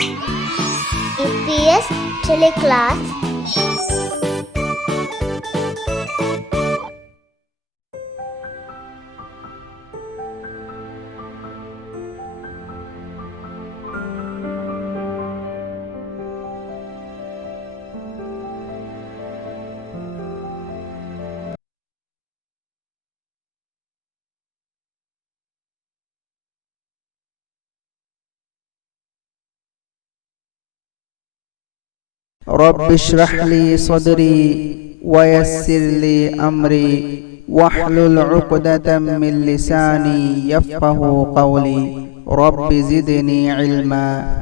EPS Teleclass. رب اشرح لي صدري ويسر لي أمري واحلل عقدة من لساني يفقه قولي رب زدني علما.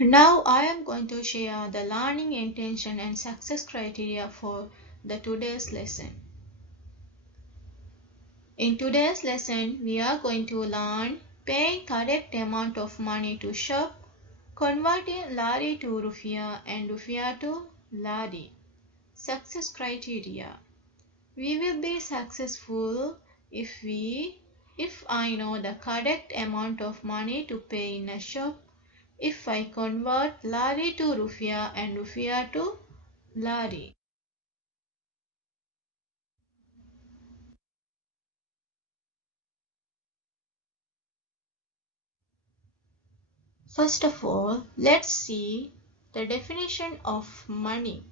Now I am going to share the learning intention and success criteria for the today's lesson. In today's lesson, we are going to learn paying correct amount of money to shop, converting lari to rufiya and rufiya to lari. Success criteria. We will be successful if I know the correct amount of money to pay in a shop, if I convert lari to rufiya and rufiya to lari. First of all, let's see the definition of money.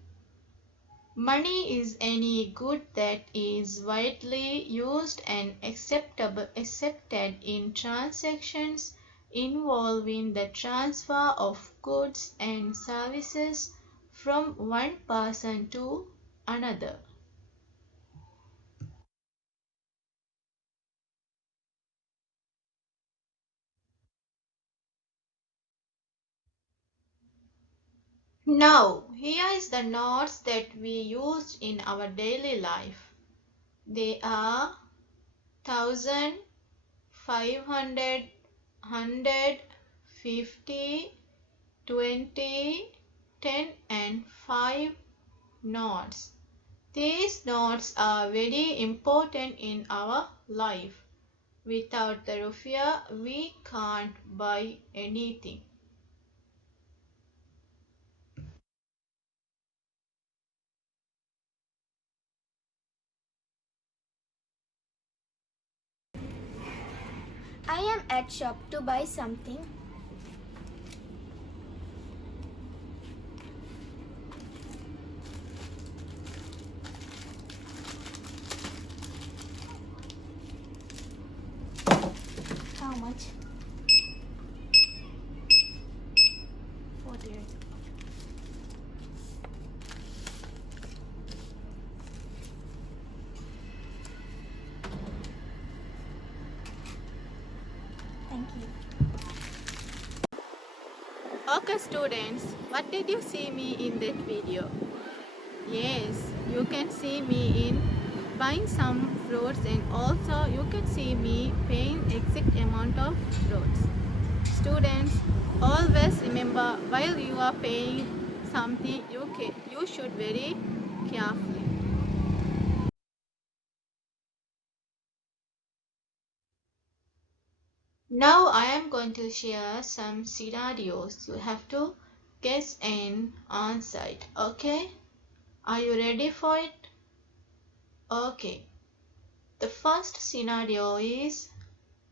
Money is any good that is widely used and accepted in transactions involving the transfer of goods and services from one person to another. Now, here is the notes that we use in our daily life. They are thousand, 500, 100, 50, 20, 10 and 5 notes. These notes are very important in our life. Without the rupiah, we can't buy anything. I am at shop to buy something. How much? 48. Thank you. Okay students, what did you see me in that video? Yes, you can see me in buying some fruits and also you can see me paying exact amount of fruits. Students, always remember while you are paying something you should very carefully. Now I am going to share some scenarios. You have to guess and answer it. Okay? Are you ready for it? Okay. The first scenario is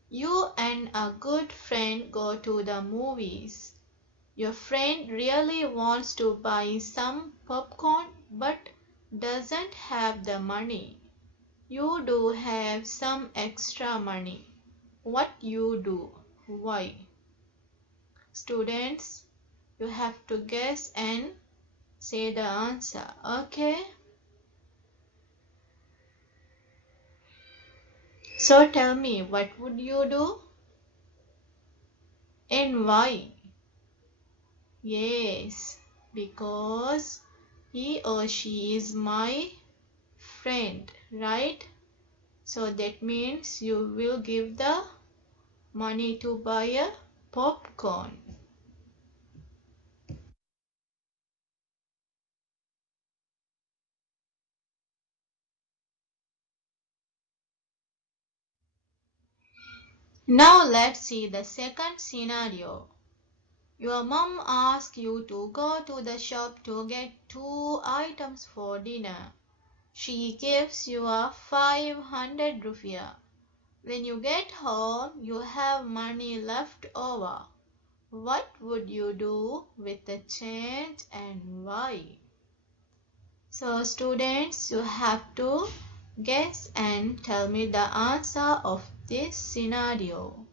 you and a good friend go to the movies. Your friend really wants to buy some popcorn but doesn't have the money. You do have some extra money. What you do? Why? Students, you have to guess and say the answer. Okay? So tell me, what would you do and why? Yes, because he or she is my friend, right? So that means you will give the money to buy a popcorn. Now let's see the second scenario. Your mom asks you to go to the shop to get 2 items for dinner. She gives you a 500 rupiah. When you get home, you have money left over. What would you do with the change and why? So students, you have to guess and tell me the answer of this scenario.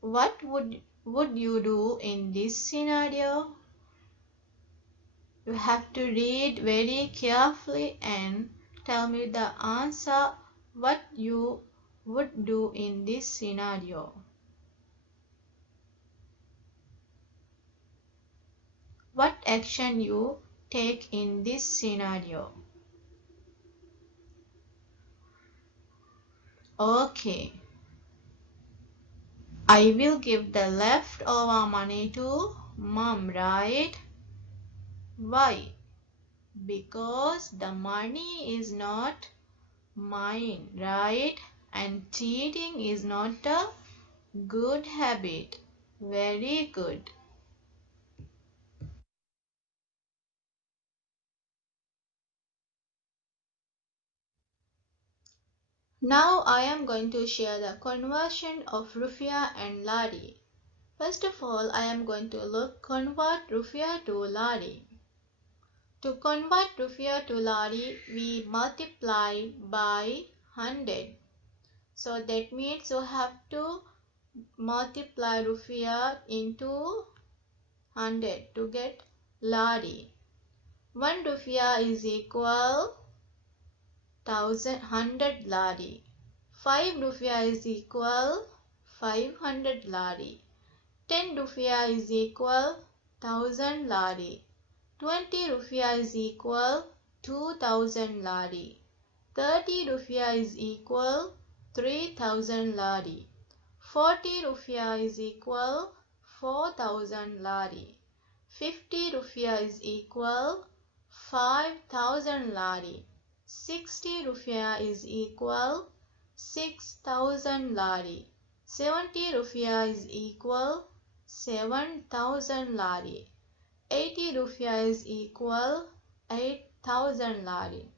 What would you do in this scenario? You have to read very carefully and tell me the answer what you would do in this scenario. What action you take in this scenario? Okay. I will give the leftover money to mom, right? Why? Because the money is not mine, right? And cheating is not a good habit. Very good. Now I am going to share the conversion of rupiah and lari. First of all, I am going to convert rupiah to lari. To convert rupiah to lari, we multiply by 100. So that means you have to multiply rupiah into 100 to get lari. 1 rupiah is equal 100 lari. 5 rupiah is equal 500 lari. 10 rupiah is equal 1000 lari. 20 rupiah is equal 2000 lari. 30 rupiah is equal 3000 lari. 40 rupiah is equal 4000 lari. 50 rupiah is equal 5000 lari. 60 rupiah is equal 6000 lari. 70 rupiah is equal 7000 lari. 80 rupiah is equal 8000 lari.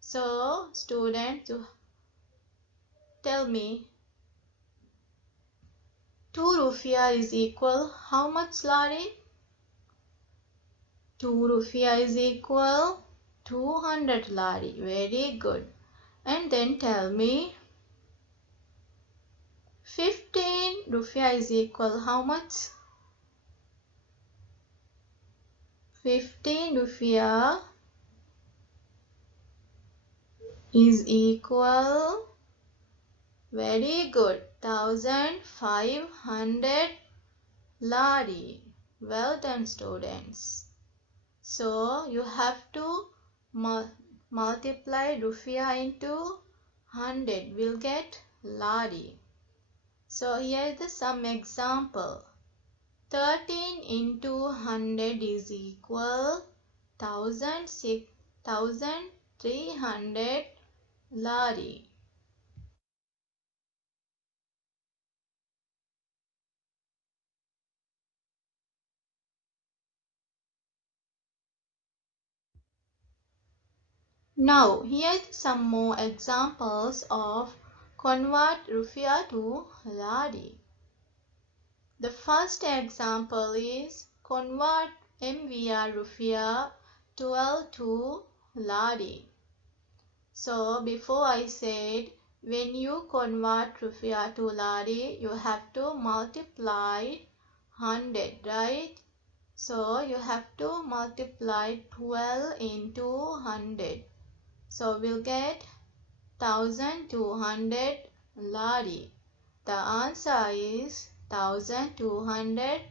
So students, tell me 2 rupiah is equal how much lari? 2 rupiah is equal 200 lari. Very good. And then tell me 15 rupiah is equal how much? 15 rupiah is equal, very good, 1500 lari. Well done students. So you have to multiply rupiah into 100, will get lari. So here is some example. 13 into 100 is equal 1300 lari. Now here some more examples of convert rupiah to lari. The first example is convert MVR rupiah 12 to lari. So before I said when you convert rupiah to lari, you have to multiply 100, right? So you have to multiply 12 into 100. So we'll get 1200 lari. The answer is 1200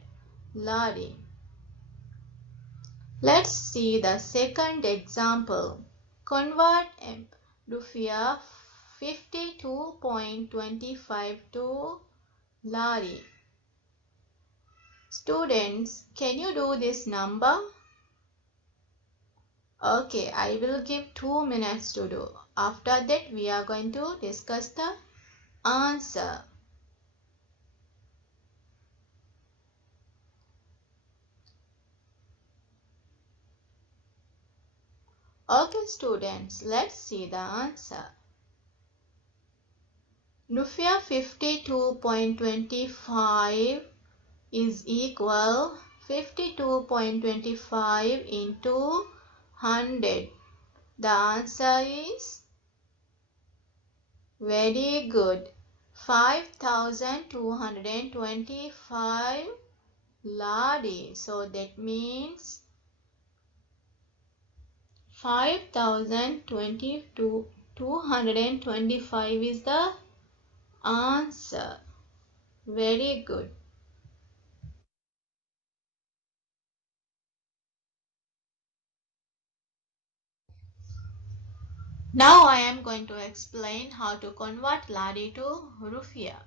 lari. Let's see the second example. Convert rupiah 52.25 to lari. Students, can you do this number? Okay, I will give 2 minutes to do. After that, we are going to discuss the answer. Okay, students, let's see the answer. Rupiah 52.25 is equal 52.25 into 100. The answer is very good. 5225 lari. So that means 5225 is the answer. Very good. Now I am going to explain how to convert lari to rupiah.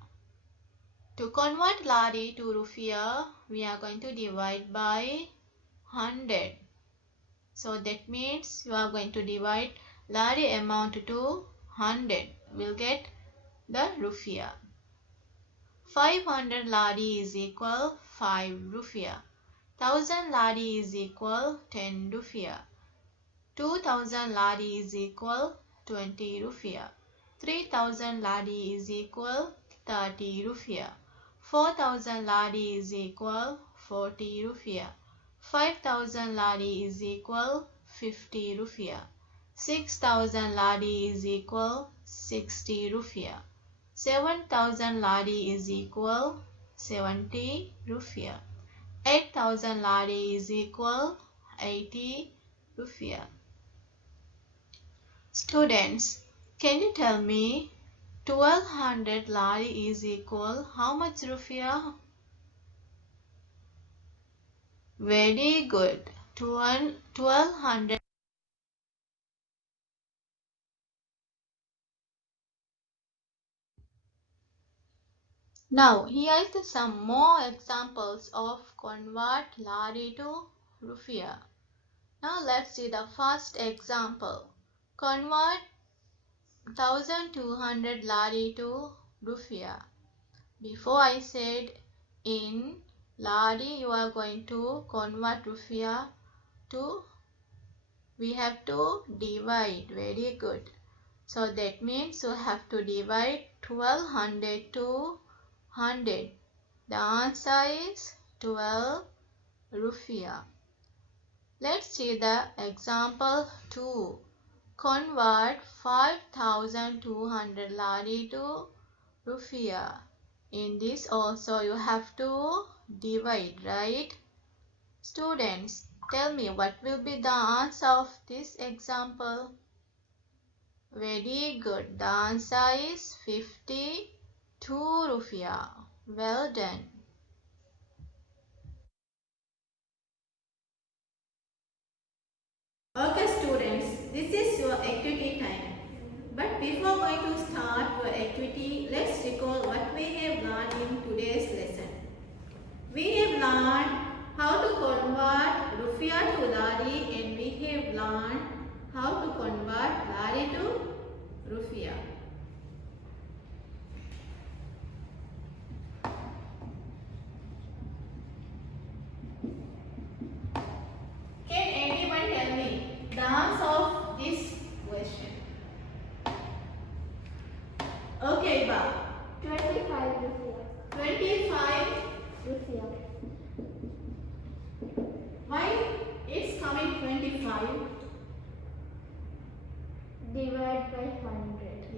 To convert lari to rupiah, we are going to divide by 100. So that means you are going to divide lari amount to 100. We'll get the rupiah. 500 lari is equal 5 rupiah. 1000 lari is equal 10 rupiah. 2000 lari is equal 20 rupiah. 3000 lari is equal 30 rupiah. 4000 lari is equal 40 rupiah. 5000 lari is equal 50 rupiah. 6000 lari is equal 60 rupiah. 7000 lari is equal 70 rupiah. 8000 lari is equal 80 rupiah. Students, can you tell me 1200 lari is equal how much rupiah? Very good. 1200. Now here is some more examples of convert lari to rupiah. Now let's see the first example. Convert 1200 lari to rupiah. Before I said in lari you are going to convert rupiah to, we have to divide. Very good. So that means you have to divide 1200 to 100. The answer is 12 rupiah. Let's see the example 2. Convert 5200 lari to rupiah. In this also you have to divide, right? Students, tell me what will be the answer of this example? Very good. The answer is 52 rupiah. Well done. Okay students, this is your activity time. But before going to start your activity, let's recall what we have learned in today's lesson. We have learned how to convert rupiah to lari, and we have learned how to convert lari to rupiah. Can anyone tell me the answer of this question? Okay, Ba. 25 rupiah. 25. Rupiah. Why it's coming 25? Divide by 100.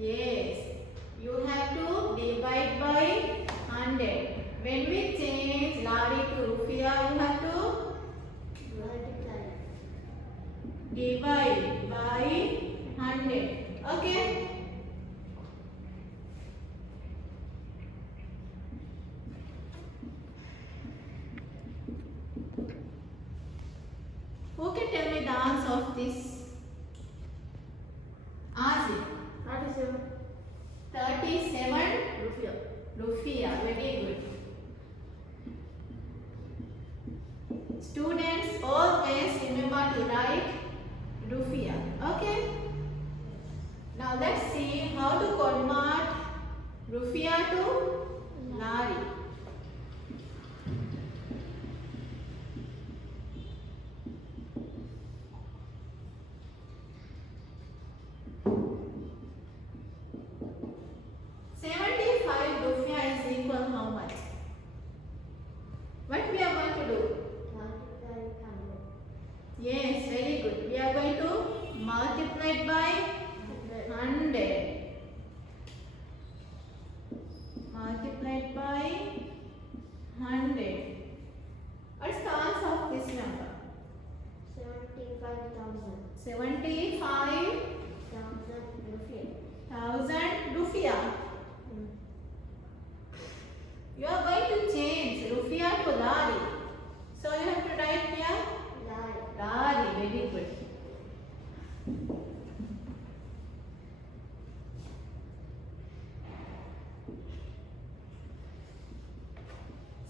37 rufiya. Very good. Students always remember to write rufiya. Okay. Now let's see how to convert rufiya to lari. Yes, very good. We are going to multiply it by 100. Multiply it by 100. What's the answer of this number? 75,000 rufiya. You are going to change rufiya to lari. So you have to write here lari. Very good.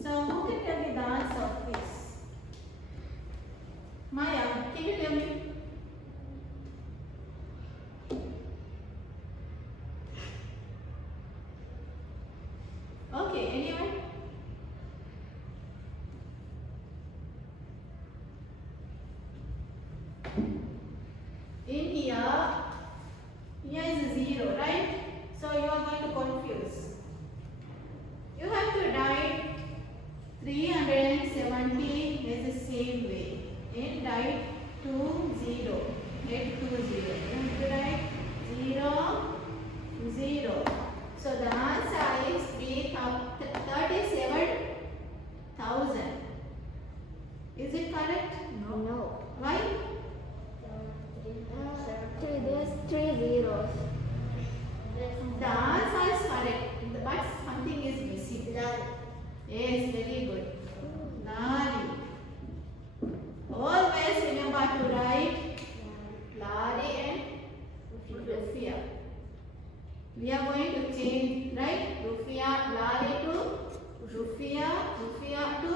So who can tell me the answer of this? Maya, can you tell me? Okay, anyone? In here is a 0, right? So you are going to confuse. You have to write 370 is the same way. And write 20. Add 20. You have to write 0, 0. So the answer is 37,000. Is it correct? No. Why? There's 3 zeros. The answer is correct, but something is missing. Yes, very good. Lari. Always remember to write lari and rufiya. We are going to change, right? Rufiya, lari to rufiya, rufiya to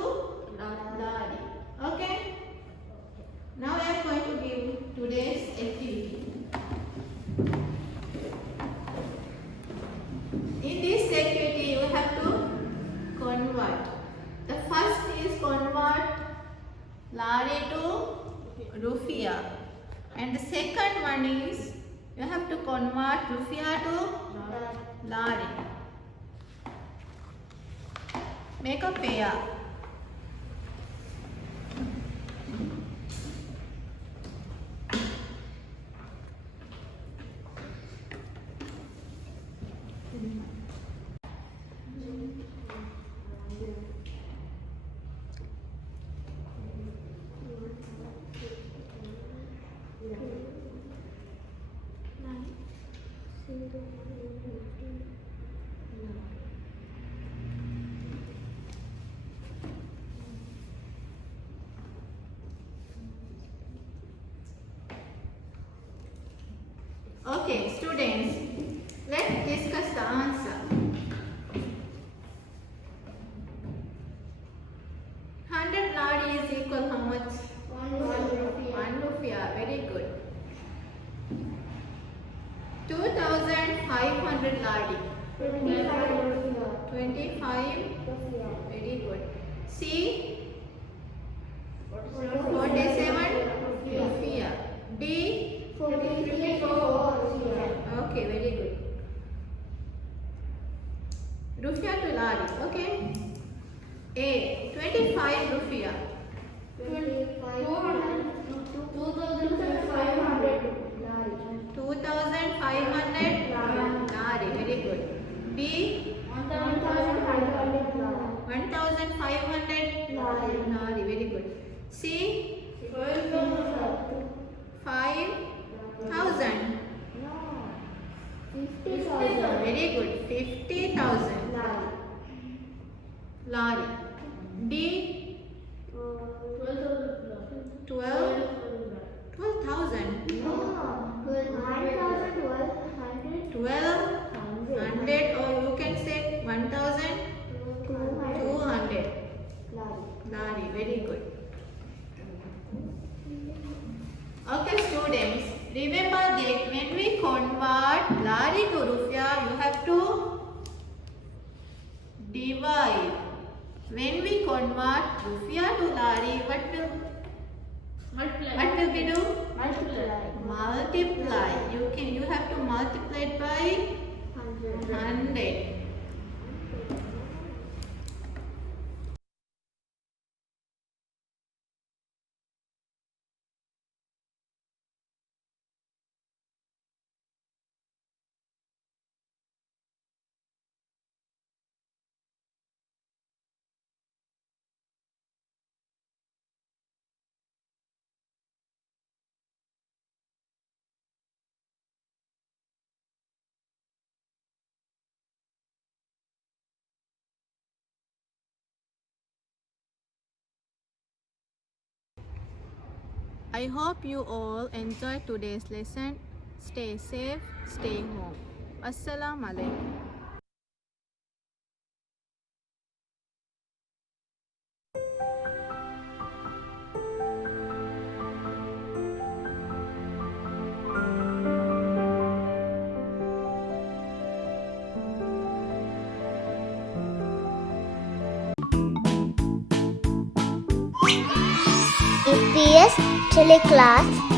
lari. Okay? Now I am going to give today's activity. In this activity, you have to convert. The first is convert lari to rufiya, and the second one is you have to convert rufiya to lari. Make a pair. Okay, students, let's discuss the answer. 100 lari is equal how much? 1 rupiah. Very good. 2,500 lari. 25. Very good. C. 47 rupiah. D. 44. Okay, very good. Rupiah to lari. Okay. A. 25 rupiah. 2,500 lari. Very good. B. 1,500 lari. Very good. C. 5,000. 50,000. Very good. 50,000 lari. D. 12,000. 1,200 100 or you can say 1200. Lari, very good. Okay students, remember that when we convert lari to rupiah, you have to divide. When we convert rupiah to lari, what will we do? Multiply. You have to multiply it by 100. I hope you all enjoyed today's lesson. Stay safe, stay home. Assalamu alaikum. EPS Teleclass